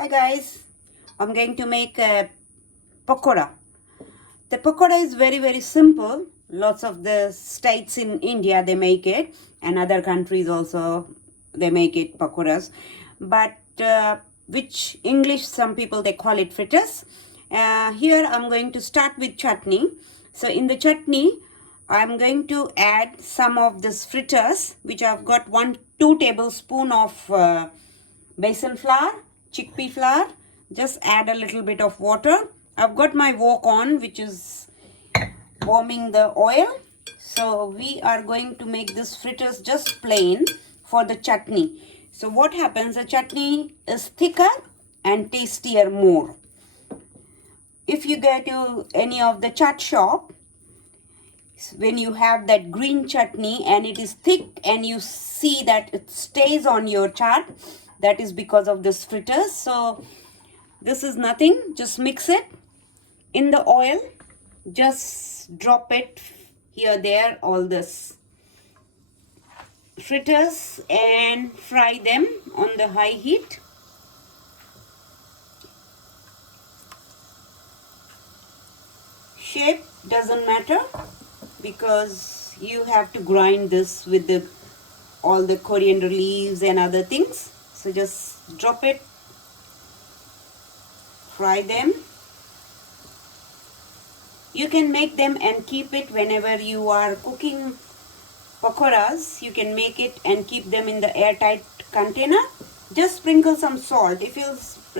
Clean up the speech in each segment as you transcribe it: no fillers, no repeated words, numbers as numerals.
Hi guys, I'm going to make a pakoda. The pakoda is very simple. Lots of the states in India they make it, and other countries also they make it pakodas. But which English some people they call it fritters. Here I'm going to start with chutney. So in the chutney I'm going to add some of this fritters, which I've got 2 tablespoon of basil flour, chickpea flour. Just add a little bit of water. I've got my wok on, which is warming the oil. So we are going to make this fritters just plain for the chutney. So what happens, the chutney is thicker and tastier more. If you go to any of the chat shop, when you have that green chutney and it is thick and you see that it stays on your chat, that is because of this fritters. So this is nothing, just mix it in the oil, just drop it here, there, all this fritters and fry them on the high heat. Shape doesn't matter because you have to grind this with all the coriander leaves and other things. So just drop it, fry them. You can make them and keep it whenever you are cooking pakoras. You can make it and keep them in the airtight container. Just sprinkle some salt. If you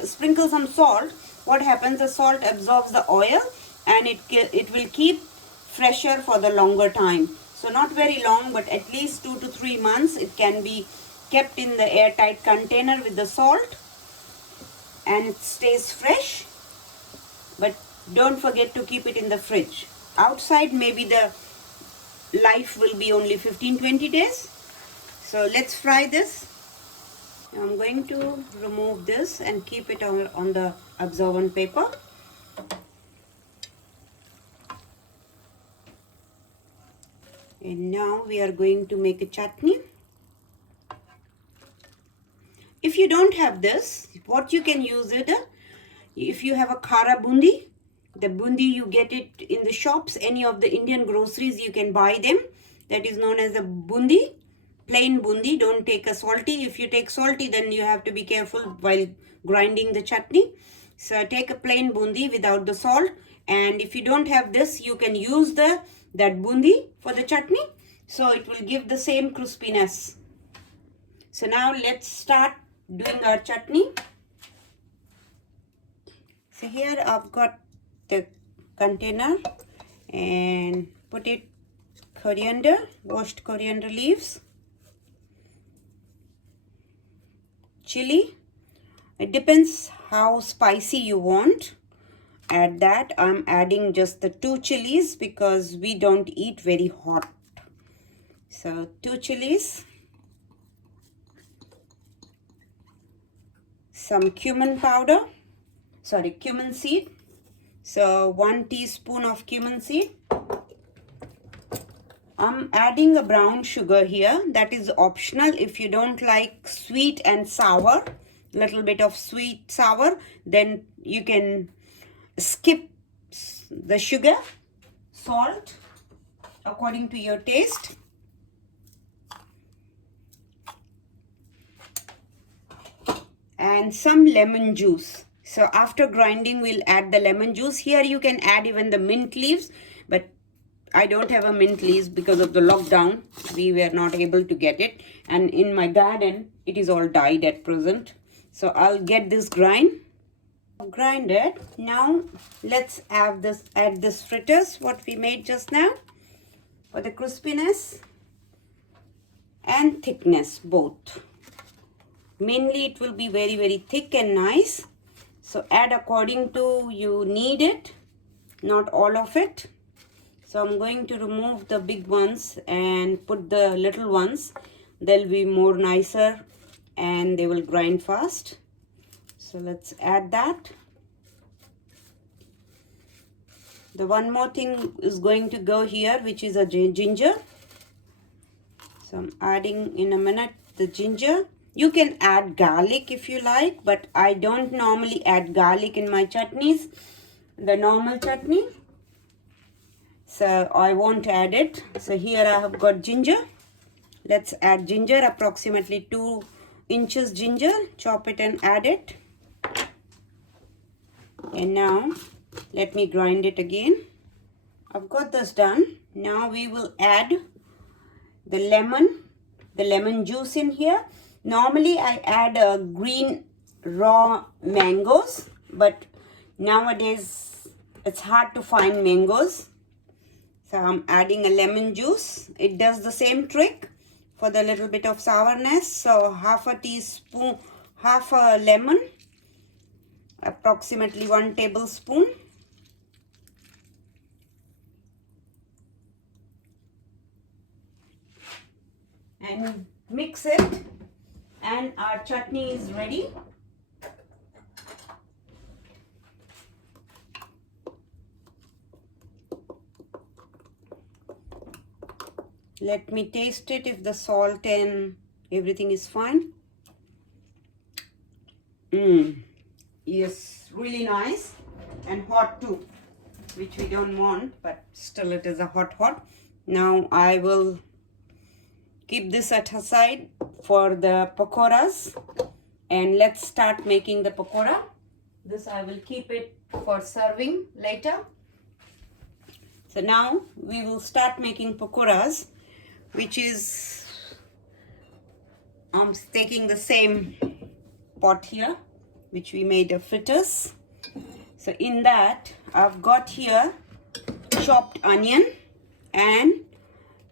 sprinkle some salt, what happens, the salt absorbs the oil and it will keep fresher for the longer time. So not very long, but at least 2 to 3 months it can be kept in the airtight container with the salt and it stays fresh. But don't forget to keep it in the fridge. Outside maybe the life will be only 15-20 days. So let's fry this. I'm going to remove this and keep it on the absorbent paper. And now we are going to make a chutney. If you don't have this, what you can use it, if you have a khara bundi, the bundi you get it in the shops, any of the Indian groceries you can buy them. That is known as a bundi, plain bundi. Don't take a salty. If you take salty, then you have to be careful while grinding the chutney. So take a plain bundi without the salt. And if you don't have this, you can use that bundi for the chutney. So it will give the same crispiness. So now let's start doing our chutney. So here I've got the container and put it coriander, washed coriander leaves, chilli. It depends how spicy you want. Add that. I'm adding just the 2 chilies because we don't eat very hot. So 2 chilies, some cumin powder, cumin seed. So 1 teaspoon of cumin seed. I'm adding a brown sugar here. That is optional. If you don't like sweet and sour, little bit of sweet sour, then you can skip the sugar. Salt according to your taste. And some lemon juice. So after grinding, we'll add the lemon juice. Here you can add even the mint leaves, but I don't have a mint leaves because of the lockdown. We were not able to get it. And in my garden, it is all died at present. So I'll get this grinded. Now let's add this fritters, what we made just now, for the crispiness and thickness both. Mainly it will be very thick and nice. So add according to you need it, not all of it. So I'm going to remove the big ones and put the little ones. They'll be more nicer and they will grind fast. So let's add that. The one more thing is going to go here, which is a ginger. So I'm adding in a minute the ginger. You can add garlic if you like, but I don't normally add garlic in my chutneys, the normal chutney. So I won't add it. So here I have got ginger. Let's add ginger, approximately 2 inches ginger. Chop it and add it. And now let me grind it again. I've got this done. Now we will add the lemon juice in here. Normally I add green raw mangoes, but nowadays it's hard to find mangoes. So I'm adding a lemon juice. It does the same trick for the little bit of sourness. So half a lemon, approximately 1 tablespoon. And mix it, and our chutney is ready. Let me taste it if the salt and everything is fine. Yes, really nice and hot too, which we don't want, but still it is a hot. Now I will keep this at aside for the pakoras, and let's start making the pakora. This I will keep it for serving later. So now we will start making pakoras, which is, I'm taking the same pot here which we made of fritters. So in that I've got here chopped onion and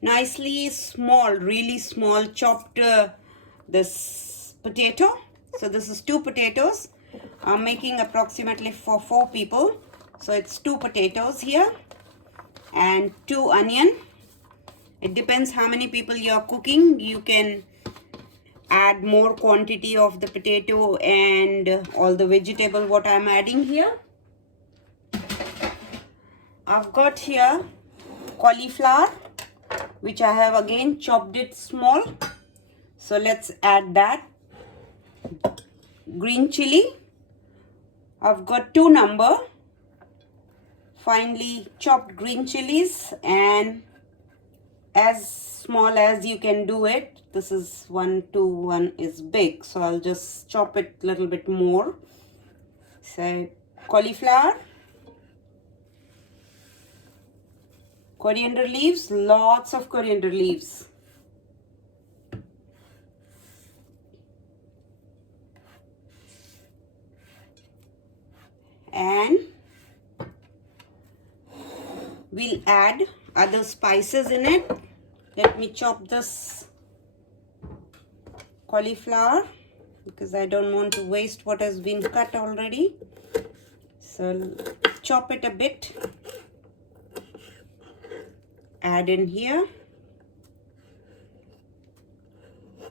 nicely small, really small chopped this potato. So this is 2 potatoes. I'm making approximately for 4 people, so it's 2 potatoes here and 2 onion. It depends how many people you're cooking. You can add more quantity of the potato and all the vegetable what I'm adding here. I've got here cauliflower, which I have again chopped it small. So let's add that. Green chilli. I've got 2 number finely chopped green chilies, and as small as you can do it. This is 1, 2, 1 is big, so I'll just chop it a little bit more. So cauliflower, coriander leaves, lots of coriander leaves. And we'll add other spices in it. Let me chop this cauliflower because I don't want to waste what has been cut already. So chop it a bit. Add in here.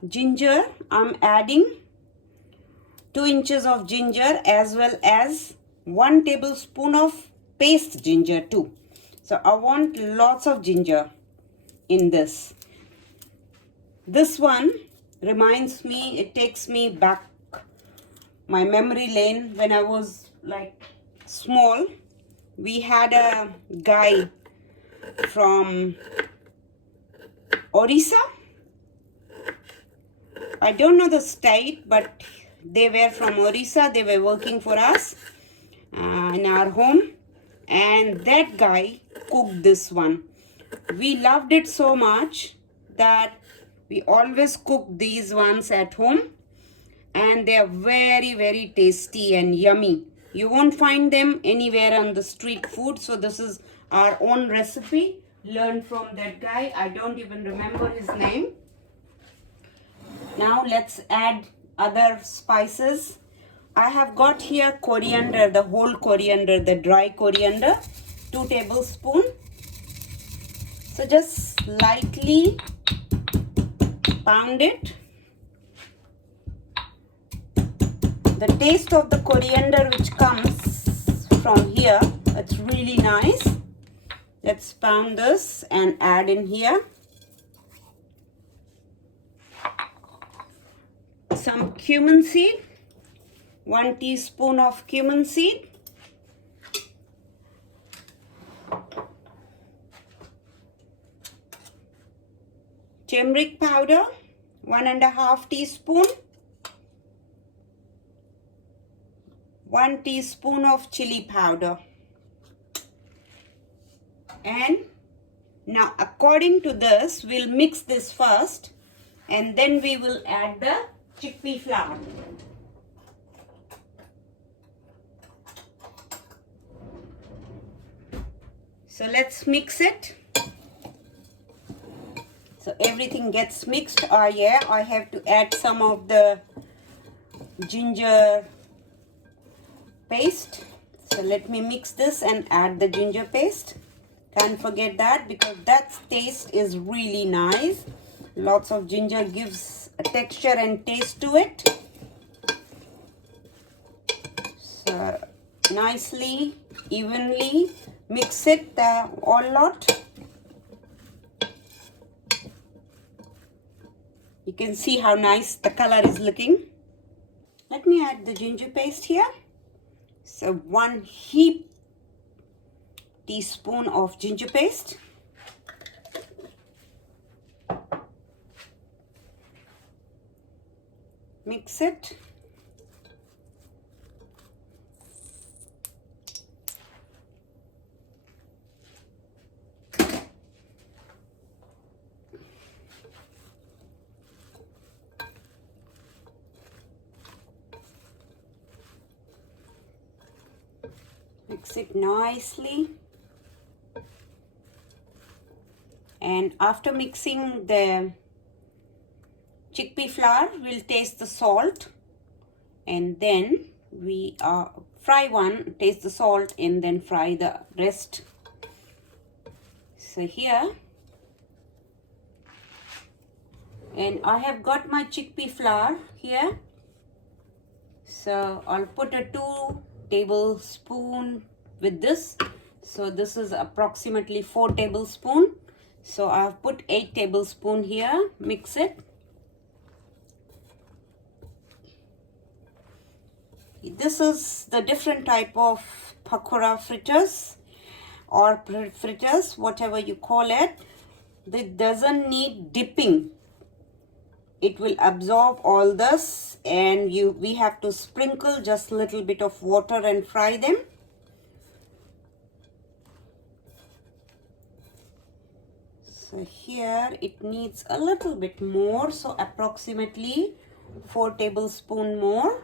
Ginger, I'm adding 2 inches of ginger as well as 1 tablespoon of paste ginger too. So I want lots of ginger in this. This one reminds me, it takes me back my memory lane when I was like small. We had a guy from Orissa. I don't know the state, but they were from Orissa. They were working for us in our home, and that guy cooked this one. We loved it so much that we always cook these ones at home, and they are very, very tasty and yummy. You won't find them anywhere on the street food. So this is our own recipe, learned from that guy. I don't even remember his name. Now let's add other spices. I have got here coriander, the whole coriander, the dry coriander, 2 tablespoons. So just lightly pound it. The taste of the coriander which comes from here, it's really nice. Let's pound this and add in here. some cumin seed, 1 teaspoon of cumin seed, turmeric powder, 1.5 teaspoon, 1 teaspoon of chilli powder. And now according to this, we'll mix this first and then we will add the chickpea flour. So let's mix it. So everything gets mixed. Yeah, I have to add some of the ginger paste. So let me mix this and add the ginger paste. Can't forget that because that taste is really nice. Lots of ginger gives a texture and taste to it. So nicely, evenly mix it all lot. You can see how nice the color is looking. Let me add the ginger paste here. So 1 heap teaspoon of ginger paste. Mix it. Mix it nicely. And after mixing the chickpea flour, we'll taste the salt and then we fry one, taste the salt and then fry the rest. So here, and I have got my chickpea flour here. So I'll put a 2 tablespoons with this. So this is approximately 4 tablespoons. So I've put 8 tablespoons here. Mix it. This is the different type of pakoda fritters or fritters, whatever you call it. It doesn't need dipping. It will absorb all this and we have to sprinkle just a little bit of water and fry them. So here it needs a little bit more, so approximately 4 tablespoons more.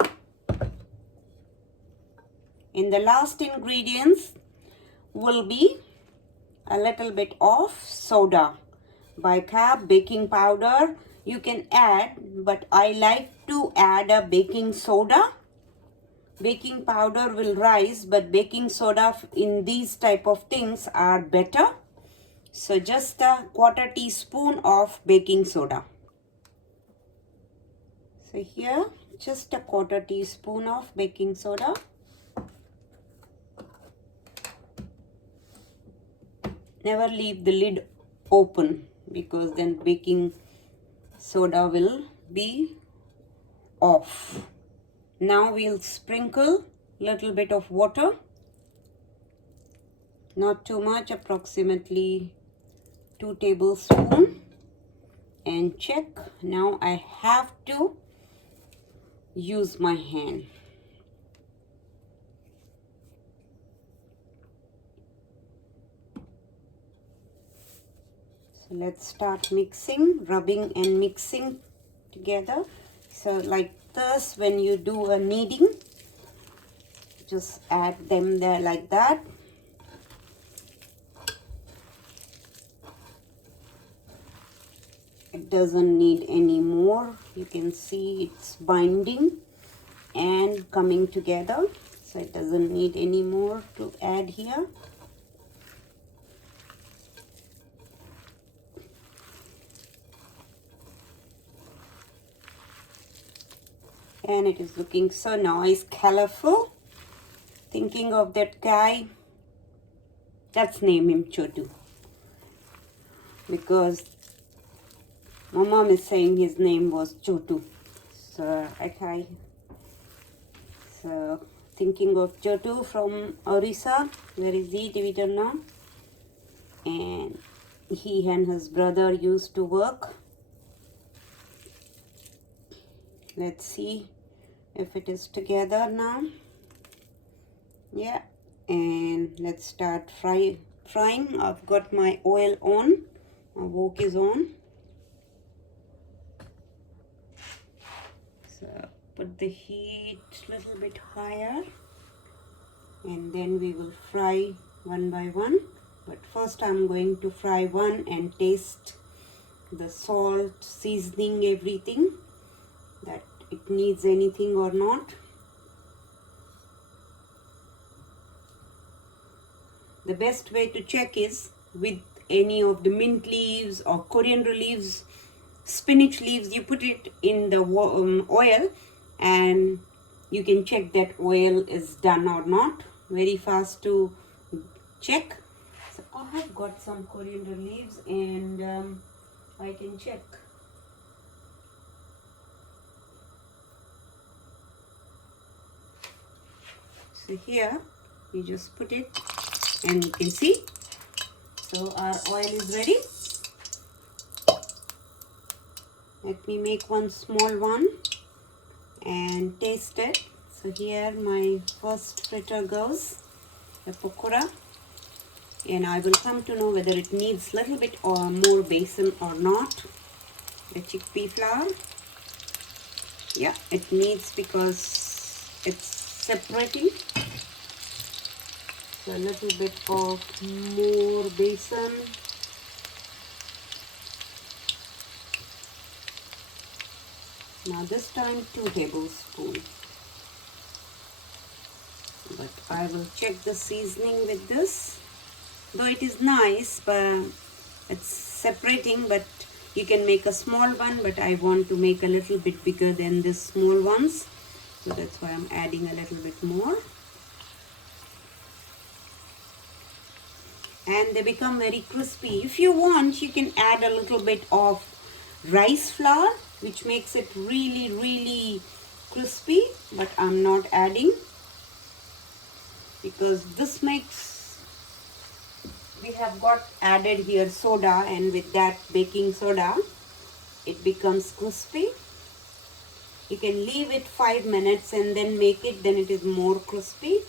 And the last ingredients will be a little bit of soda, bicarb, baking powder. You can add, but I like to add a baking soda. Baking powder will rise, but baking soda in these type of things are better. So just a 1/4 teaspoon of baking soda. So here just a 1/4 teaspoon of baking soda. Never leave the lid open because then baking soda will be off. Now we'll sprinkle little bit of water, not too much, approximately 2 tablespoons, and check. Now I have to use my hand. So let's start mixing, rubbing and mixing together. So like this, when you do a kneading, just add them there like that. It doesn't need any more. You can see it's binding and coming together, so it doesn't need any more to add here. And it is looking so nice, colorful. Thinking of that guy, let's name him Chotu, because my mom is saying his name was Chotu. So okay. So thinking of Jotu from Orissa. Where is he? We don't know. And he and his brother used to work. Let's see if it is together now. Yeah, and let's start frying. I've got my oil on, my wok is on. So put the heat a little bit higher, and then we will fry one by one. But first I'm going to fry one and taste the salt, seasoning, everything, that it needs anything or not. The best way to check is with any of the mint leaves or coriander leaves, spinach leaves. You put it in the oil and you can check that oil is done or not. Very fast to check. So I have got some coriander leaves and I can check. So here you just put it and you can see. So our oil is ready. Let me make one small one and taste it. So here my first fritter goes, the pakoda, and I will come to know whether it needs little bit or more besan or not. The chickpea flour, yeah, it needs because it's separating. So a little bit of more besan. Now this time 2 tablespoons. But I will check the seasoning with this. Though it is nice, but it's separating, but you can make a small one, but I want to make a little bit bigger than this small ones. So that's why I'm adding a little bit more. And they become very crispy. If you want, you can add a little bit of rice flour, which makes it really crispy, but I'm not adding because this makes, we have got added here soda, and with that baking soda it becomes crispy. You can leave it 5 minutes and then make it, then it is more crispy.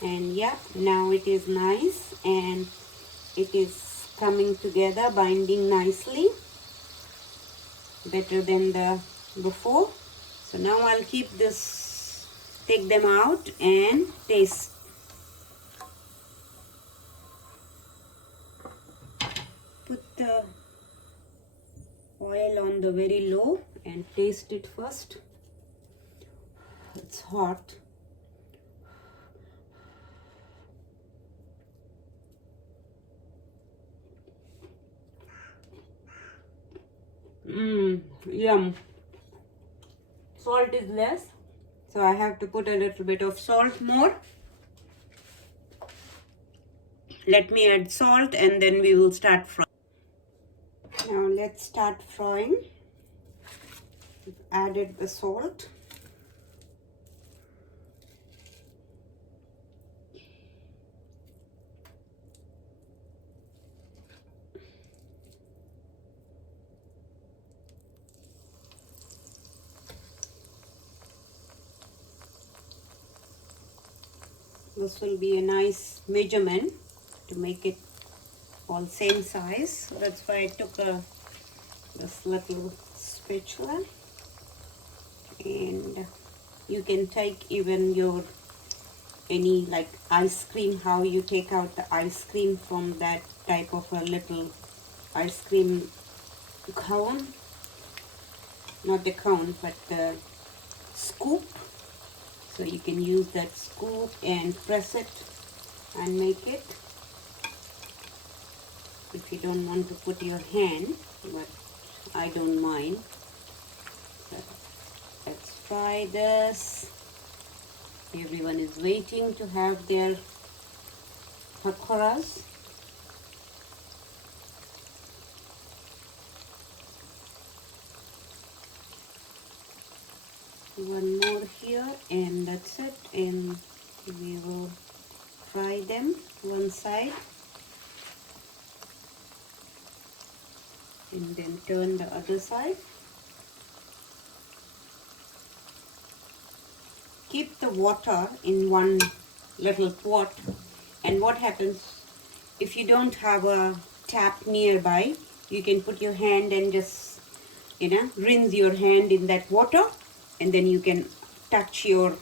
And yeah, now it is nice and it is coming together, binding nicely, better than the before. So now I'll keep this, take them out and taste. Put the oil on the very low and taste it first. It's hot. Yum. Salt is less, so I have to put a little bit of salt more. Let me add salt and then we will start frying. Now let's start frying. We've added the salt. This will be a nice measurement to make it all same size. So that's why I took this little spatula, and you can take even your any like ice cream, how you take out the ice cream from that type of a little ice cream cone, not the cone but the scoop. So you can use that scoop and press it and make it, if you don't want to put your hand, but I don't mind. So let's try this. Everyone is waiting to have their pakoras. One more here, and that's it. And we will fry them one side and then turn the other side. Keep the water in one little pot, and what happens if you don't have a tap nearby, you can put your hand and just rinse your hand in that water, and then you can touch your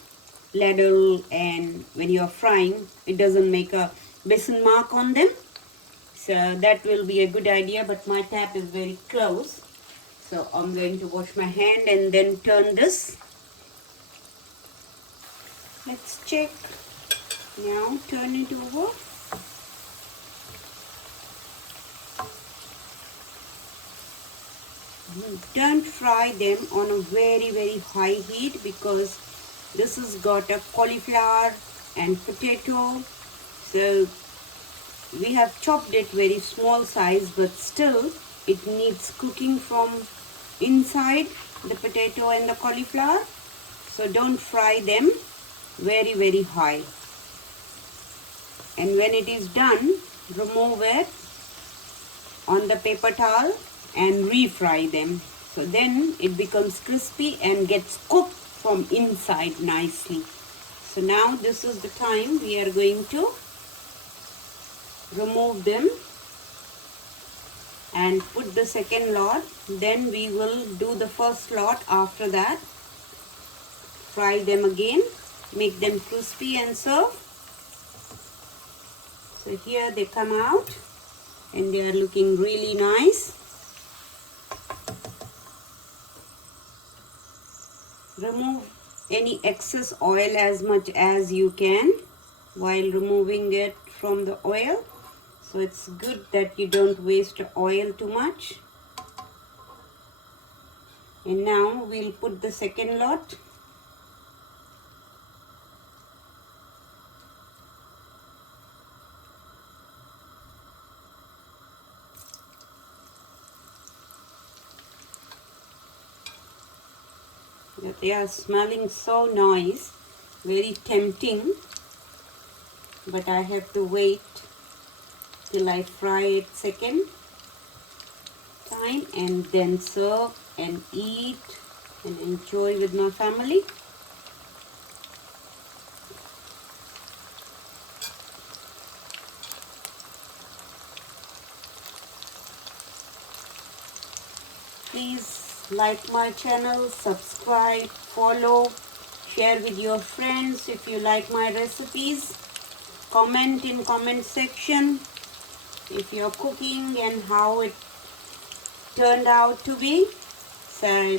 ladle, and when you are frying it doesn't make a basin mark on them. So that will be a good idea, but my tap is very close, so I'm going to wash my hand and then turn this. Let's check. Now turn it over. Don't fry them on a very high heat, because this has got a cauliflower and potato, so we have chopped it very small size, but still it needs cooking from inside, the potato and the cauliflower. So don't fry them very high, and when it is done, remove it on the paper towel and refry them, so then it becomes crispy and gets cooked from inside nicely. So now this is the time we are going to remove them and put the second lot. Then we will do the first lot after that. Fry them again, make them crispy and serve. So here they come out and they are looking really nice. Remove any excess oil as much as you can while removing it from the oil. So it's good that you don't waste oil too much. And now we'll put the second lot. They are smelling so nice, very tempting, but I have to wait till I fry it second time and then serve and eat and enjoy with my family. Please like my channel, subscribe, follow, share with your friends if you like my recipes. Comment in comment section if you're cooking and how it turned out to be. So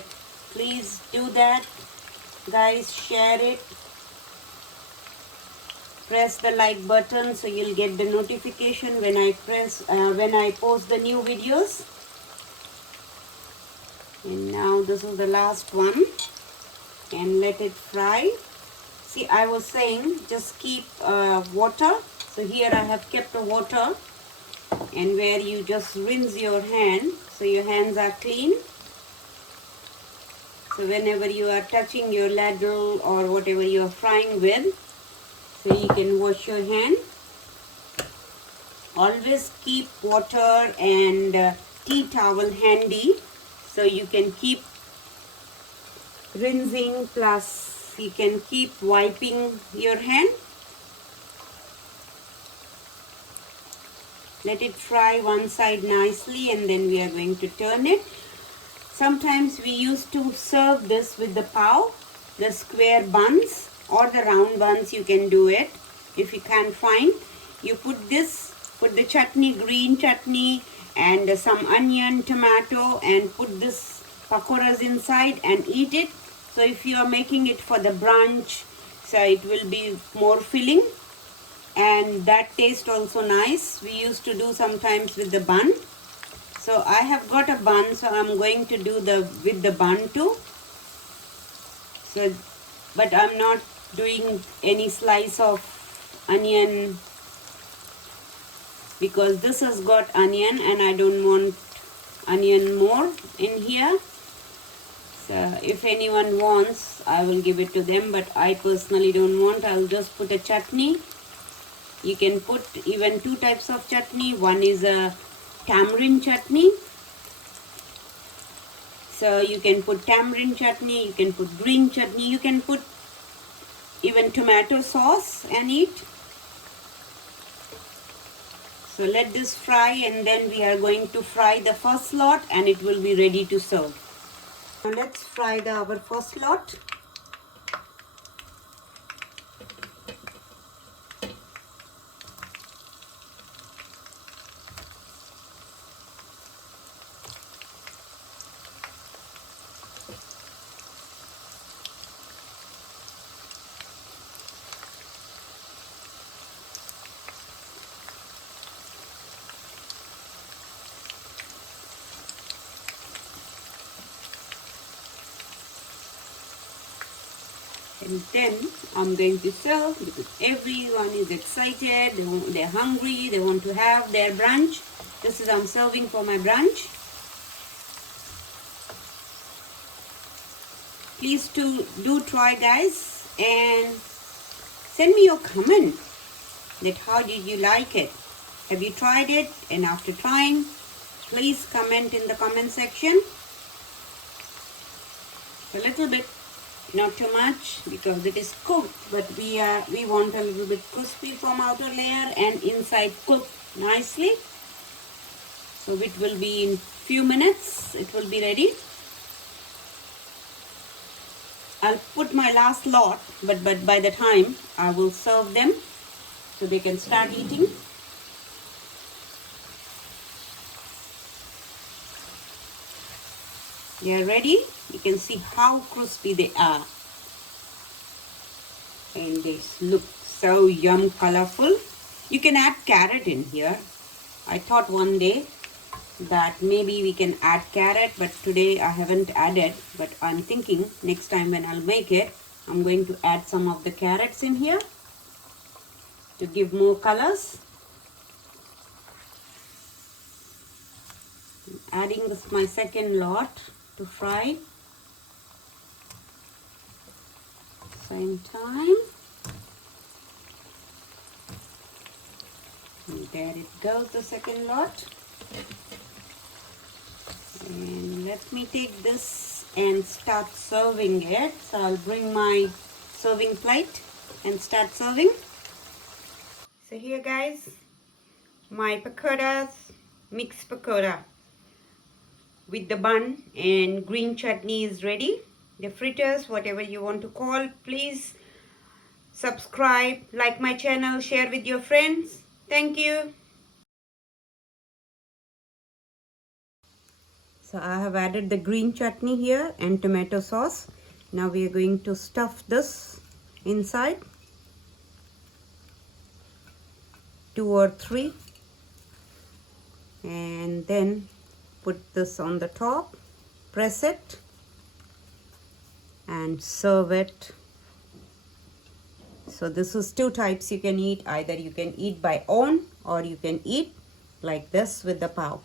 please do that, guys. Share it, press the like button so you'll get the notification when I post the new videos. And now this is the last one, and let it fry. See, I was saying just keep water. So here I have kept the water, and where you just rinse your hand so your hands are clean. So whenever you are touching your ladle or whatever you are frying with, so you can wash your hand. Always keep water and tea towel handy, so you can keep rinsing, plus you can keep wiping your hand. Let it fry one side nicely, and then we are going to turn it. Sometimes we used to serve this with the pav, the square buns or the round buns. You can do it. If you can't find, you put the chutney, green chutney, and some onion, tomato, and put this pakoras inside and eat it. So if you are making it for the brunch, so it will be more filling, and that tastes also nice. We used to do sometimes with the bun. So I have got a bun, so I'm going to do with the bun too. So, but I'm not doing any slice of onion, because this has got onion and I don't want onion more in here. So if anyone wants, I will give it to them, but I personally don't want. I'll just put a chutney. You can put even two types of chutney. One is a tamarind chutney. So you can put tamarind chutney, you can put green chutney, you can put even tomato sauce and eat. So let this fry, and then we are going to fry the first lot and it will be ready to serve. Now let's fry our first lot. And then I'm going to serve because everyone is excited, they're hungry, they want to have their brunch. This is I'm serving for my brunch. Please do try, guys, and send me your comment that how did you like it. Have you tried it? And after trying, please comment in the comment section. A little bit, not too much, because it is cooked, but we want a little bit crispy from outer layer and inside cooked nicely. So it will be in few minutes, it will be ready. I'll put my last lot, but by the time I will serve them so they can start eating. They are ready. You can see how crispy they are. And they look so yum, colorful. You can add carrot in here. I thought one day that maybe we can add carrot, but today I haven't added. But I'm thinking next time when I'll make it, I'm going to add some of the carrots in here to give more colors. I'm adding my second lot to fry. Same time. And there it goes, the second lot. And let me take this and start serving it. So I'll bring my serving plate and start serving. So here, guys, my pakodas, mixed pakoda with the bun and green chutney is ready. The fritters, whatever you want to call, please subscribe, like my channel, share with your friends. Thank you. So I have added the green chutney here and tomato sauce. Now we are going to stuff this inside. 2 or 3. And then put this on the top, press it and serve it. So this is 2 types you can eat. Either you can eat by own or you can eat like this with the pav.